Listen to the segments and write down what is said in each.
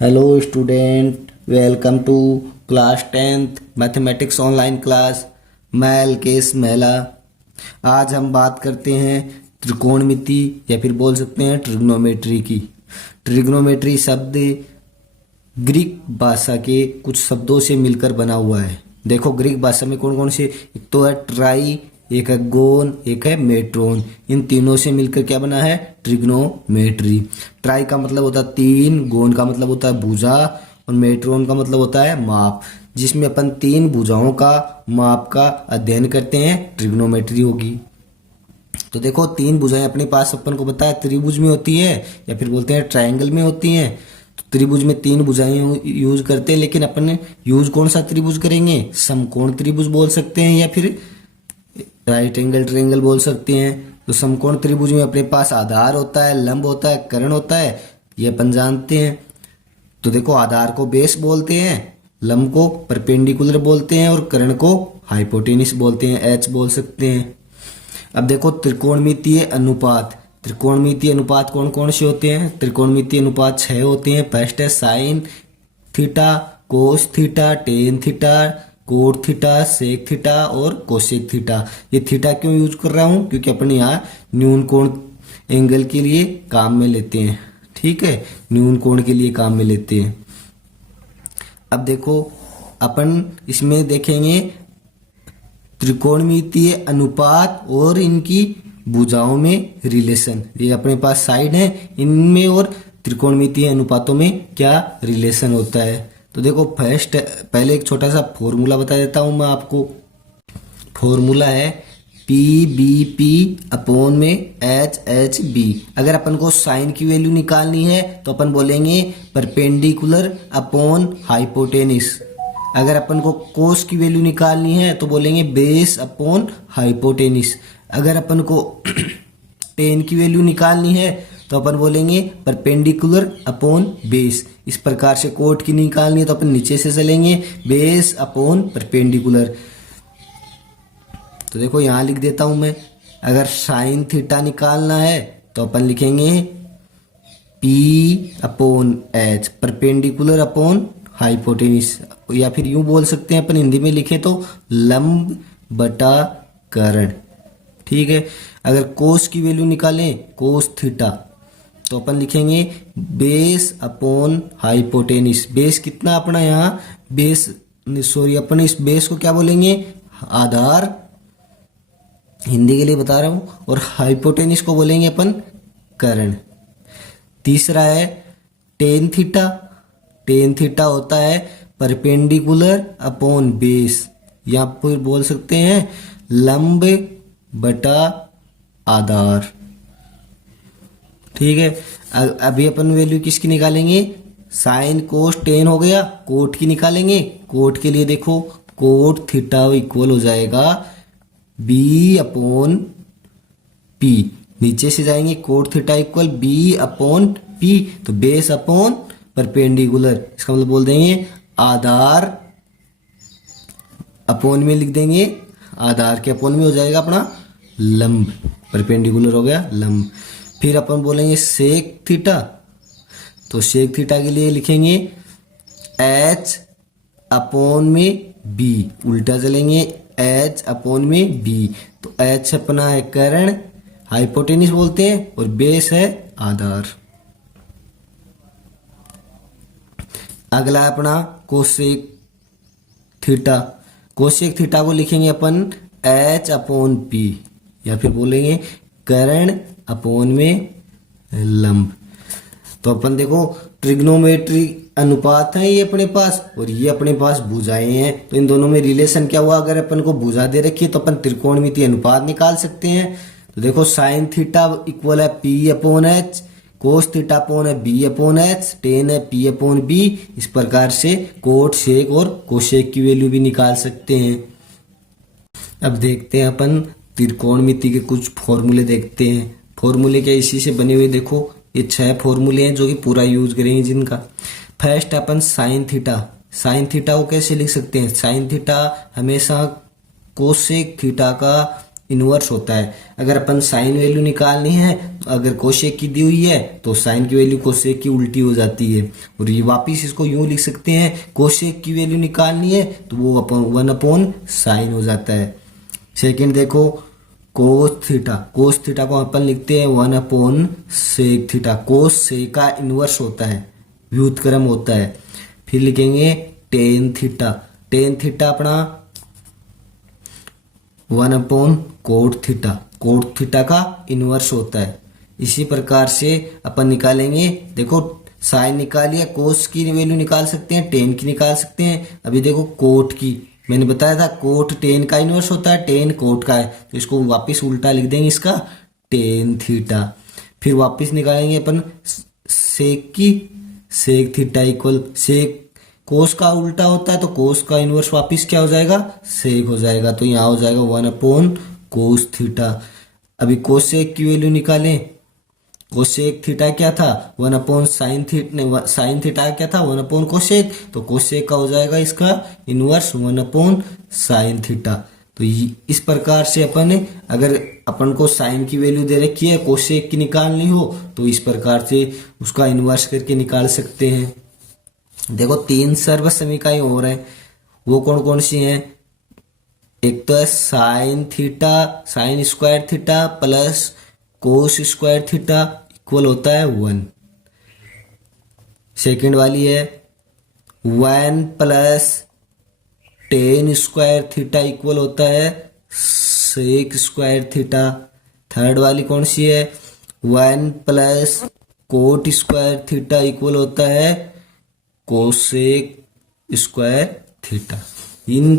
Hello student, welcome to class 10th mathematics online class. मैं अलकेश मेहला। आज हम बात करते हैं त्रिकोणमिति या फिर बोल सकते हैं ट्रिग्नोमेट्री की। ट्रिग्नोमेट्री शब्द ग्रीक भाषा के कुछ शब्दों से मिलकर बना हुआ है। देखो, ग्रीक भाषा में कौन कौन से, एक तो है ट्राई, एक है गोन, एक है मेट्रोन। इन तीनों से मिलकर क्या बना है? ट्रिग्नोमेट्री। ट्राई का मतलब होता है तीन, गोन का मतलब होता है भुजा और मेट्रोन का मतलब होता है माप। जिसमें अपन तीन भुजाओं का माप का अध्ययन करते हैं, ट्रिग्नोमेट्री होगी। तो देखो, तीन भुजाएं अपने पास अपन को बताया त्रिभुज में होती है या फिर बोलते हैं ट्रायंगल में होती हैं। तो त्रिभुज में तीन भुजाएं यूज करते हैं, लेकिन अपन यूज कौन सा त्रिभुज करेंगे? समकोण त्रिभुज बोल सकते हैं या फिर राइट एंगल ट्रायंगल बोल सकते हैं। तो समकोण त्रिभुज में अपने पास आधार होता है, लंब होता है, कर्ण होता है, ये अपन जानते हैं। तो देखो, आधार को बेस बोलते हैं, लंब को परपेंडिकुलर बोलते हैं और कर्ण को हाइपोटेनिस बोलते हैं, एच बोल सकते हैं। अब देखो, त्रिकोणमितीय अनुपात। त्रिकोणमितीय अनुपात कौन कौन से होते हैं? त्रिकोणमितीय अनुपात 6 होते हैं। फर्स्ट है sine theta, cos theta, tan theta, cot theta, sec theta और कोसेक थीटा। ये थीटा क्यों यूज कर रहा हूं? क्योंकि अपन यहाँ न्यून कोण एंगल के लिए काम में लेते हैं। ठीक है, न्यून कोण के लिए काम में लेते हैं। अब देखो, अपन इसमें देखेंगे त्रिकोणमितीय अनुपात और इनकी भुजाओं में रिलेशन। ये अपने पास साइड है, इनमें और त्रिकोणमितीय अनुपातों में क्या रिलेशन होता है। तो देखो, फर्स्ट पहले एक छोटा सा फॉर्मूला बता देता हूं मैं आपको। फॉर्मूला है पी बी पी अपॉन में एच एच बी। अगर अपन को साइन की वैल्यू निकालनी है तो अपन बोलेंगे परपेंडिकुलर अपॉन हाइपोटेनिस। अगर अपन को कोस की वैल्यू निकालनी है तो बोलेंगे बेस अपॉन हाइपोटेनिस। अगर अपन को टेन की वैल्यू निकालनी है तो अपन बोलेंगे परपेंडिकुलर अपॉन बेस। इस प्रकार से कोट की निकालनी है तो अपन नीचे से चलेंगे, बेस अपॉन परपेंडिकुलर। तो देखो, यहां लिख देता हूं मैं। अगर साइन थीटा निकालना है तो अपन लिखेंगे P upon H, perpendicular upon hypotenuse, या फिर यूं बोल सकते हैं अपन हिंदी में लिखे तो लंब बटा कर्ण। ठीक है। अगर कोस की वैल्यू निकालें, कोस थीटा, तो अपन लिखेंगे बेस अपॉन हाइपोटेनिस। बेस कितना अपना यहाँ बेस, सॉरी, अपन इस बेस को क्या बोलेंगे? आधार, हिंदी के लिए बता रहा हूं। और हाइपोटेनिस को बोलेंगे अपन कर्ण। तीसरा है टेन थीटा। टेन थीटा होता है परपेंडिकुलर अपॉन बेस, या फिर बोल सकते हैं लंब बटा आधार। ठीक है। अभी अपन वैल्यू किसकी निकालेंगे? साइन कोस टेन हो गया, कोट की निकालेंगे। कोट के लिए देखो, कोट थीटा इक्वल हो जाएगा बी अपॉन पी। नीचे से जाएंगे, cot theta equal B upon P, तो बेस अपॉन परपेंडिकुलर, इसका मतलब बोल देंगे आधार अपॉन में लिख देंगे, आधार के अपॉन में हो जाएगा अपना लंब, परपेंडिकुलर हो गया लंब। फिर अपन बोलेंगे सेक थीटा। तो सेक थीटा के लिए लिखेंगे एच अपॉन में बी, उल्टा चलेंगे, एच अपॉन में बी। तो एच अपना है कर्ण, हाइपोटेनिस बोलते हैं, और बेस है आधार। अगला अपना कोसेक थीटा। कोसेक थीटा को लिखेंगे अपन एच अपॉन पी, या फिर बोलेंगे कर्ण अपॉन में लंब। तो अपन देखो, ट्रिग्नोमेट्री अनुपात है ये अपने पास, और ये अपने पास भुजाएं हैं। तो इन दोनों में रिलेशन क्या हुआ? अगर अपन को भुजा दे रखी है तो अपन त्रिकोणमितीय अनुपात निकाल सकते हैं। तो देखो, साइन थीटा इक्वल है P upon H, cos theta upon है बी अपॉन एच, टेन है पी अपॉन बी। इस प्रकार से कोट, सेक और कोसेक की वैल्यू भी निकाल सकते हैं। अब देखते हैं अपन त्रिकोणमिति के कुछ फॉर्मूले देखते हैं। फॉर्मूले क्या इसी से बने हुए? देखो, ये 6 फॉर्मूले हैं जो कि पूरा यूज करेंगे जिनका। फर्स्ट अपन साइन थीटा। साइन थीटा को कैसे लिख सकते हैं? साइन थीटा हमेशा कोसेक थीटा का इनवर्स होता है। अगर अपन साइन वैल्यू निकालनी है तो अगर कोशेक की दी हुई है तो साइन की वैल्यू कोशेक की उल्टी हो जाती है। और ये वापिस इसको यूं लिख सकते हैं, कोशेक की वैल्यू निकालनी है तो वो अपन 1 साइन हो जाता है। सेकंड देखो, कोस थीटा को अपन लिखते हैं 1 थीटा। कोस सेक का इनवर्स होता है, व्युत्क्रम होता है। फिर लिखेंगे टेन थीटा अपना 1 कोट थीटा का इनवर्स होता है। इसी प्रकार से अपन निकालेंगे, देखो साइन निकालिए, कोस की वैल्यू निकाल सकते हैं, टेन की निकाल सकते हैं। अभी देखो कोट की, मैंने बताया था कोट टेन का इनवर्स होता है, टेन कोट का है, तो इसको वापस उल्टा लिख देंगे इसका टेन थीटा। फिर वापस निकालेंगे अपन सेक थीटा इक्वल सेक, कोस का उल्टा होता है तो कोस का इनवर्स वापिस क्या हो जाएगा, सेक हो जाएगा। तो यहाँ हो जाएगा 1/कोस थीटा। अभी कोसेक की वैल्यू निकालें, कोसेक थीटा क्या था 1/साइन थीटा, साइन थीटा क्या था 1/कोसेक, तो कोसेक का हो जाएगा इसका इनवर्स 1/साइन थीटा। तो इस प्रकार से अपन, अगर अपन को साइन की वैल्यू दे रखी है, कोसेक की निकालनी हो तो इस प्रकार से उसका इनवर्स करके निकाल सकते हैं। देखो 3 सर्व समीकरण और हैं, वो कौन कौन सी हैं? एक तो है sine square theta plus cos square theta equal होता है 1। सेकंड वाली है 1 plus ten square theta equal होता है सेक स्क्वायर थीटा। थर्ड वाली कौन सी है? 1 plus cot square theta equal होता है कोसेक स्क्वायर थीटा। इन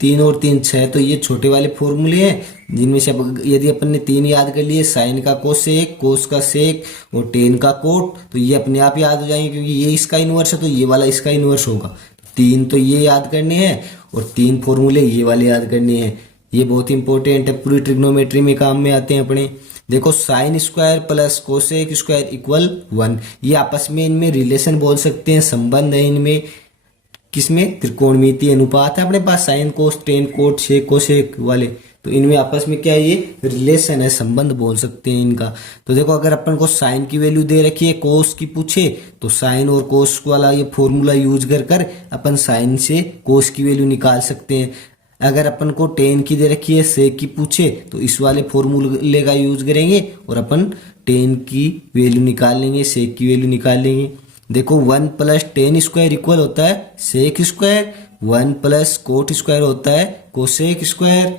तीन और 6 तो ये छोटे वाले फॉर्मूले हैं, जिनमें से यदि अपन ने 3 याद कर लिए, साइन का कोसेक, कोस का सेक और टेन का कोट, तो ये अपने आप याद हो जाएंगे, क्योंकि ये इसका इनवर्स है तो ये वाला इसका इनवर्स होगा। 3 तो ये याद करने हैं और 3 फॉर्मूले ये वाले याद करने हैं। ये बहुत इंपॉर्टेंट है, पूरी ट्रिग्नोमेट्री में काम में आते हैं अपने। देखो sine square plus cosec square equal 1, ये आपस में इनमें रिलेशन बोल सकते हैं, संबंध है इनमें। किसमें? त्रिकोणमितीय अनुपात है अपने पास, sine cos tan cot sec cosec वाले, तो इनमें आपस में क्या है, ये रिलेशन है, संबंध बोल सकते हैं इनका। तो देखो अगर अपन को साइन की वैल्यू दे रखी है, कोस की पूछे, तो साइन और कोस वाला ये फॉर्मूला यूज कर अपन साइन से कोस की वैल्यू निकाल सकते हैं। अगर अपन को टेन की दे रखी है, सेक की पूछे, तो इस वाले फॉर्मूले का यूज करेंगे और अपन टेन की वैल्यू निकाल लेंगे, सेक की वैल्यू निकाल लेंगे। देखो 1 प्लस टेन स्क्वायर इक्वल होता है sec square, 1 plus cot square होता है कोसेक स्क्वायर।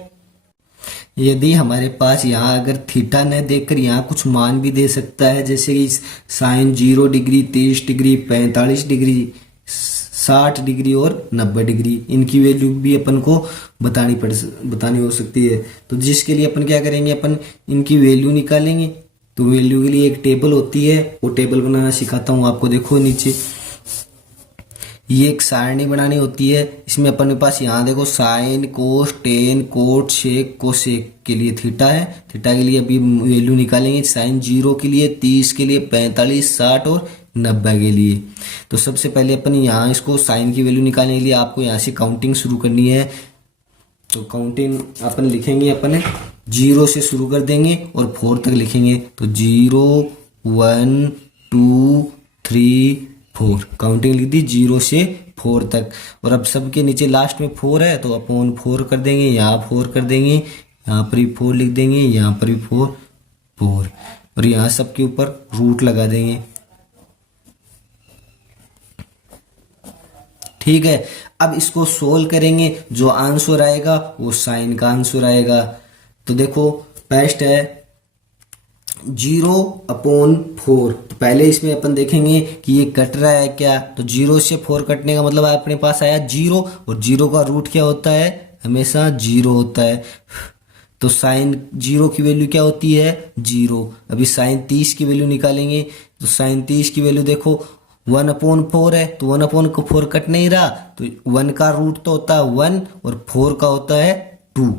यदि हमारे पास यहाँ अगर थीटा न देकर यहाँ कुछ मान भी दे सकता है, जैसे कि sine 0 degree, 30 degree, 45 degree, 60 degree और 90 डिग्री, इनकी वैल्यू भी अपन को बतानी हो सकती है। तो जिसके लिए अपन क्या करेंगे, अपन इनकी वैल्यू निकालेंगे। तो वैल्यू के लिए एक टेबल होती है, वो टेबल बनाना सिखाता हूँ आपको। देखो नीचे ये एक सारणी बनानी होती है, इसमें अपने पास यहाँ देखो sine cos tan cot sec cosec के लिए थीटा है, थीटा के लिए अभी वैल्यू निकालेंगे। साइन 0 के लिए 30 के लिए 45 60 और 90 के लिए। तो सबसे पहले अपन यहाँ इसको साइन की वैल्यू निकालने के लिए आपको यहाँ से काउंटिंग शुरू करनी है। तो काउंटिंग अपन लिखेंगे, अपन 0 से शुरू कर देंगे और 4 तक लिखेंगे। तो 0 1 2 3 4 काउंटिंग लिख दी 0 से 4 तक। और अब सबके नीचे लास्ट में 4 है तो अपन 4 कर देंगे, यहाँ 4 कर देंगे, यहाँ पर भी 4 लिख देंगे, यहाँ पर भी 4 और यहाँ सबके ऊपर रूट लगा देंगे। ठीक है, अब इसको सोल्व करेंगे, जो आंसर आएगा वो साइन का आंसर आएगा। तो देखो फर्स्ट है 0/4। तो पहले इसमें अपन देखेंगे कि ये कट रहा है क्या। तो 0 से 4 कटने का मतलब अपने पास आया 0, और 0 का रूट क्या होता है, हमेशा 0 होता है। तो साइन 0 की वैल्यू क्या होती है, 0। अभी साइन 30 की वैल्यू निकालेंगे। तो साइन 30 की वैल्यू देखो 1/4 है, तो 1/4 कट नहीं रहा, तो 1 का रूट तो होता है 1 और 4 का होता है 2।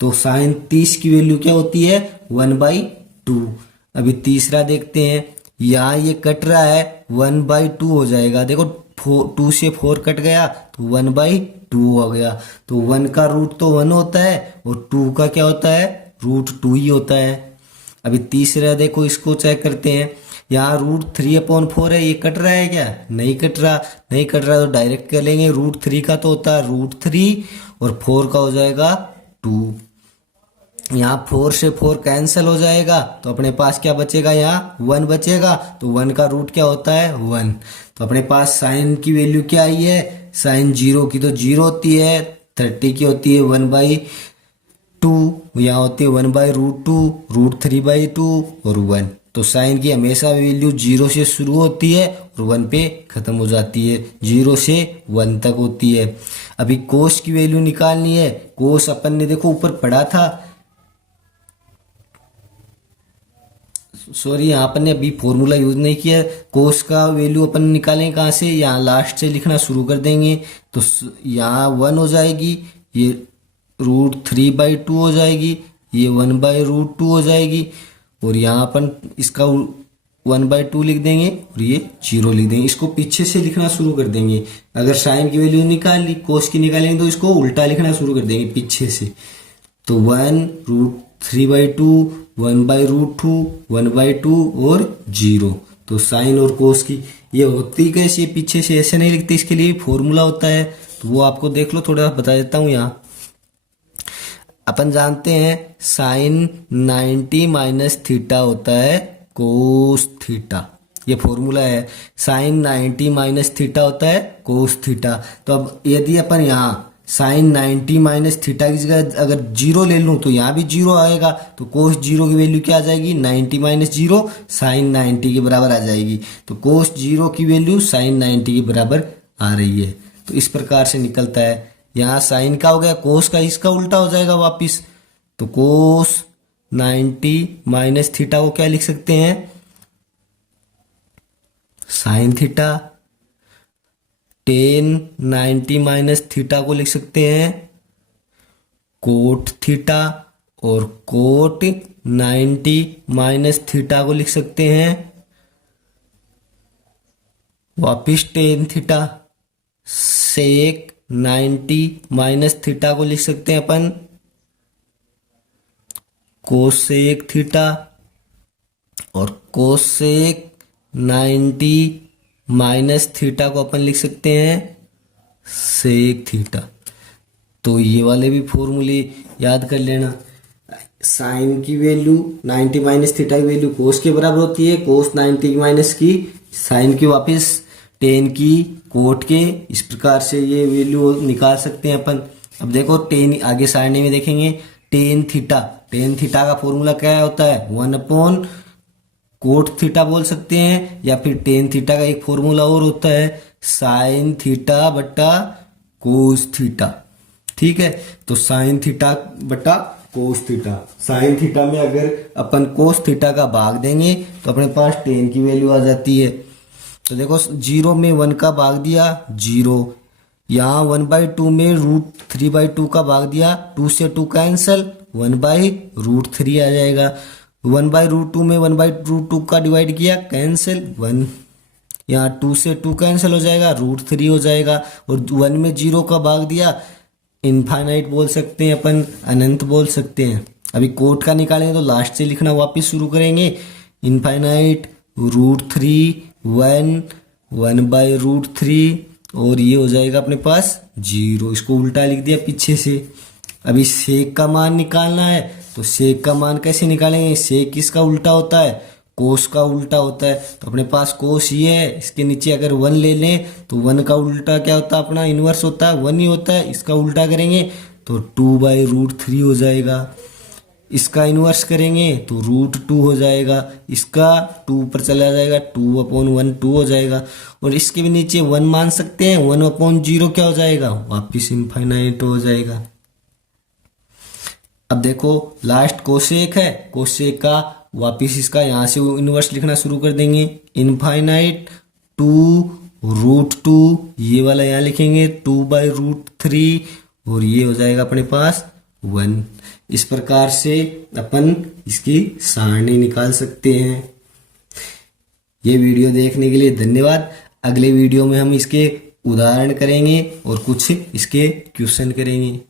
तो साइन 30 की वैल्यू क्या होती है 1/2। अभी तीसरा देखते हैं, यहाँ ये कट रहा है 1/2 हो जाएगा। देखो 2 से 4 कट गया तो 1/2 हो गया। तो 1 का रूट तो 1 होता है और 2 का क्या होता है, रूट 2 ही होता है। अभी तीसरा देखो, इसको चेक करते हैं। यहाँ √3/4 है, ये कट रहा है क्या, नहीं कट रहा। नहीं कट रहा तो डायरेक्ट कर लेंगे। √3 का तो होता है √3 और 4 का हो जाएगा 2। यहाँ 4 से 4 कैंसिल हो जाएगा तो अपने पास क्या बचेगा, यहाँ 1 बचेगा। तो 1 का रूट क्या होता है, 1। तो अपने पास साइन की वैल्यू क्या आई है, साइन 0 की तो 0 होती है, 30 की होती है 1/2, यहाँ होती है 1/√2, √3/2 और 1। तो साइन की हमेशा वैल्यू 0 से शुरू होती है और 1 पे खत्म हो जाती है, 0 से 1 तक होती है। अभी कोस की वैल्यू निकालनी है। कोस अपन ने देखो ऊपर पढ़ा था, सॉरी यहाँ अपन ने अभी फॉर्मूला यूज नहीं किया। कोस का वैल्यू अपन निकालेंगे कहाँ से, यहाँ लास्ट से लिखना शुरू कर देंगे। तो यहाँ 1 हो जाएगी, ये √3/2 हो जाएगी, ये 1/√2 हो जाएगी और यहाँ अपन इसका 1/2 लिख देंगे और ये 0 लिख देंगे। इसको पीछे से लिखना शुरू कर देंगे। अगर साइन की वैल्यू निकाल ली, कोस की निकालेंगे तो इसको उल्टा लिखना शुरू कर देंगे पीछे से। तो 1 √3/2, 1/√2, 1/2 और 0। तो साइन और कोस की ये होती कैसे, पीछे से ऐसे नहीं लिखते, इसके लिए फॉर्मूला होता है। तो वो आपको देख लो, थोड़ा बता देता हूँ। यहाँ अपन जानते हैं साइन 90 माइनस थीटा होता है कोस थीटा, ये फॉर्मूला है। साइन 90 माइनस थीटा होता है कोस थीटा। तो अब यदि अपन यहाँ साइन 90 माइनस थीटा की जगह अगर 0 ले लूं तो यहाँ भी 0 आएगा। तो कोस 0 की वैल्यू क्या आ जाएगी, 90 माइनस 0 साइन 90 के बराबर आ जाएगी। तो कोस 0 की वैल्यू साइन 90 के बराबर आ रही है। तो इस प्रकार से निकलता है। यहाँ साइन का हो गया, कोस का इसका उल्टा हो जाएगा वापिस। तो कोस 90 माइनस थीटा को क्या लिख सकते हैं, sine theta. Ten 90 minus theta को लिख सकते हैं कोट थीटा और कोट 90 माइनस थीटा को लिख सकते हैं वापिस टेन थीटा। सेक 90 माइनस थीटा को लिख सकते हैं अपन कोसेक थीटा और कोसेक 90 माइनस थीटा को अपन लिख सकते हैं सेक थीटा। तो ये वाले भी फॉर्मूले याद कर लेना। साइन की वैल्यू 90 माइनस थीटा की वैल्यू कोस के बराबर होती है, कोस 90 माइनस की साइन की वापस टेन की कोट के। इस प्रकार से ये वैल्यू निकाल सकते हैं अपन। अब देखो टेन आगे सारणी में देखेंगे, टेन थीटा का फॉर्मूला क्या होता है, 1 कोट थीटा बोल सकते हैं, या फिर टेन थीटा का एक फॉर्मूला और होता है साइन थीटा बटा कोस थीटा। ठीक है, तो साइन थीटा बटा कोस थीटा। साइन थीटा में अगर अपन कोस थीटा का भाग देंगे तो अपने पास टेन की वैल्यू आ जाती है। तो देखो 0 में 1 का भाग दिया 0, यहाँ 1/2 में √3/2 का भाग दिया, 2 से 2 कैंसिल, 1/√3 आ जाएगा। 1/√2 में 1/√2 का डिवाइड किया कैंसिल 1, यहाँ 2 से 2 कैंसिल हो जाएगा, √3 हो जाएगा। और 1 में 0 का भाग दिया, इनफाइनाइट बोल सकते हैं अपन, अनंत बोल सकते हैं। अभी कोट का निकालेंगे तो लास्ट से लिखना वापस शुरू करेंगे, इनफाइनाइट √3 1 1/√3 और ये हो जाएगा अपने पास 0। इसको उल्टा लिख दिया पीछे से। अभी सेक का मान निकालना है, तो सेक का मान कैसे निकालेंगे, सेक किसका उल्टा होता है, कोस का उल्टा होता है। तो अपने पास कोस ये है, इसके नीचे अगर 1 ले लें तो 1 का उल्टा क्या होता है, अपना इनवर्स होता है 1 ही होता है। इसका उल्टा करेंगे तो 2/√3 हो जाएगा। इसका इनवर्स करेंगे तो √2 हो जाएगा। इसका 2 पर चला जाएगा, 2/1 2 हो जाएगा। और इसके भी नीचे 1 मान सकते हैं, 1/0 क्या हो जाएगा, वापिस इनफाइनाइट हो जाएगा। अब देखो लास्ट कोसेक है, कोसेक का वापिस इसका यहां से इनवर्स लिखना शुरू कर देंगे, इनफाइनाइट 2√2, ये वाला यहाँ लिखेंगे 2/√3 और ये हो जाएगा अपने पास 1। इस प्रकार से अपन इसकी सारणी निकाल सकते हैं। ये वीडियो देखने के लिए धन्यवाद। अगले वीडियो में हम इसके उदाहरण करेंगे और कुछ इसके क्वेश्चन करेंगे।